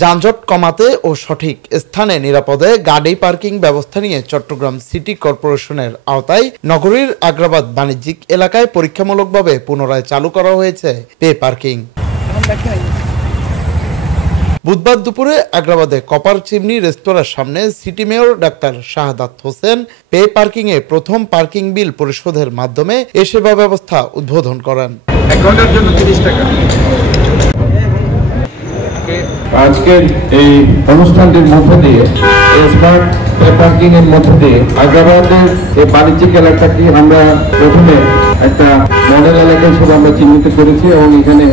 যানজট কমাতে ও সঠিক স্থানে নিরাপদে গাড়ি পার্কিং ব্যবস্থা নিয়ে চট্টগ্রাম সিটি কর্পোরেশনের আওতায় নগরীর আগ্রাবাদ বাণিজ্যিক এলাকায় পরীক্ষামূলকভাবে পুনরায় চালু করা হয়েছে পে পার্কিং। বুধবার দুপুরে আগ্রাবাদে কপার চিমনি রেস্তোরাঁর সামনে city mayor doctor Shahadat Hossain pay parking এ প্রথম পার্কিং বিল পরিশোধের মাধ্যমে এ সেবা ব্যবস্থা উদ্বোধন করেন। আজকের এই অনুষ্ঠানটির মধ্য দিয়ে স্মার্ট পে পার্কিং এর মধ্য দিয়ে আগ্রাবাদের এই বাণিজ্যিক এলাকাটি আমরা প্রথমে একটা মডেল এলাকা হিসেবে আমরা চিহ্নিত করেছি এবং এখানে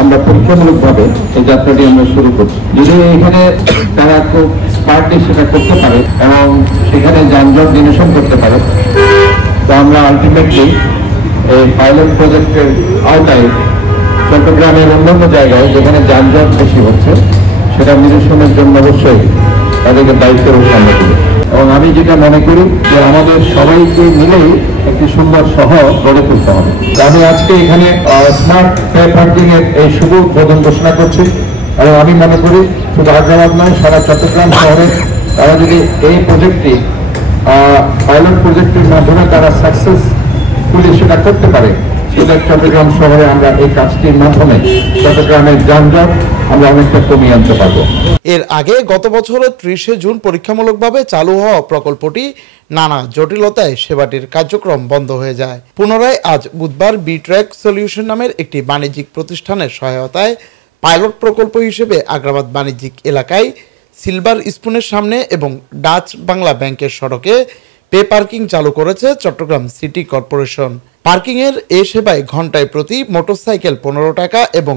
আমরা পরীক্ষামূলকভাবে এই যাত্রাটি আমরা শুরু করছি। যদি এখানে তারা খুব স্মার্টলি সেটা করতে পারে এবং সেখানে যানজট নিরসন করতে পারে, তো আমরা আলটিমেটলি এই পাইলট প্রজেক্টের আওতায় চট্টগ্রামের অন্যান্য জায়গায় যেখানে যানজট বেশি হচ্ছে সেটা নিরসনের জন্য অবশ্যই তাদেরকে দায়িত্বের সামনে তুলে, এবং আমি যেটা মনে করি যে আমাদের সবাইকে মিলেই একটি সুন্দর শহর গড়ে তুলতে হবে। আমি আজকে এখানে স্মার্ট পে পার্কিং এর এই শুভ উদ্বোধন ঘোষণা করছি এবং আমি মনে করি শুধু আগ্রাবাদ নয়, সারা চট্টগ্রাম শহরে তারা যদি এই প্রজেক্টটি পাইলট প্রজেক্টের মাধ্যমে তারা সাকসেসফুলি সেটা করতে পারে, চট্টগ্রাম শহরে আমরা এই কাজটির মাধ্যমে চট্টগ্রামের যানজট আমরা অনেকটা কমিয়ে আনতে পারবো। এর আগে গত বছরের 30 জুন পরীক্ষামূলকভাবে চালু হওয়া প্রকল্পটি নানা জটিলতায় সেবাটির কার্যক্রম বন্ধ হয়ে যায়। পুনরায় আজ বুধবার বি-ট্র্যাক সলিউশন নামের একটি বাণিজ্যিক প্রতিষ্ঠানের সহায়তায় পাইলট প্রকল্প হিসেবে আগ্রাবাদ বাণিজ্যিক এলাকায় সিলভার স্পুনের সামনে এবং ডাচ বাংলা ব্যাংকের সড়কে পে পার্কিং চালু করেছে চট্টগ্রাম সিটি কর্পোরেশন। পার্কিং এর এই সেবায় ঘন্টায় প্রতি মোটরসাইকেল 15 টাকা এবং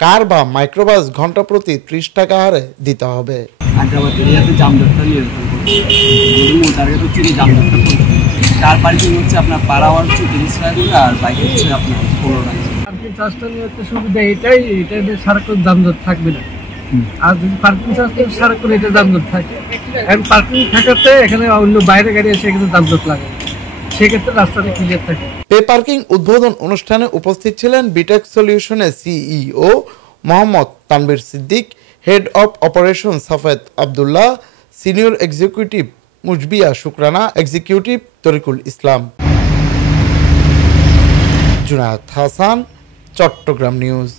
কার বা মাইক্রোবাস ঘন্টা প্রতি 30 টাকা হারে দিতে হবে। আগ্রাবাদ এরিয়াতে জামজটটা নিয়ন্ত্রণ করছে, মোটারকে হচ্ছে জামজটটা করছে। কার পার্কিং হচ্ছে আপনার পার আওয়ার হচ্ছে 30 টাকা করে, আর বাইক হচ্ছে আপনার 15 টাকা। পার্কিং চার্জটা নিয়ে হচ্ছে সুবিধা এটাই, এটা সারাক্ষণ যানজট থাকবে না। আর যদি পার্কিং চার্জটা সারাক্ষণ এটা যানজট থাকে, এখন পার্কিং থাকাতে এখানে অন্য বাইরে গাড়ি এসে এখানে যানজট লাগে, সেক্ষেত্রে রাস্তাটা ক্লিয়ার থাকে। পে পার্কিং উদ্বোধন অনুষ্ঠানে উপস্থিত ছিলেন বিটেক সলিউশনের CEO Mohammad Tanvir Siddique, head of operation Safed Abdullah, senior executive Mujbia Shukrana, executive Tarikul Islam. Junaid Hasan, Chittagong news.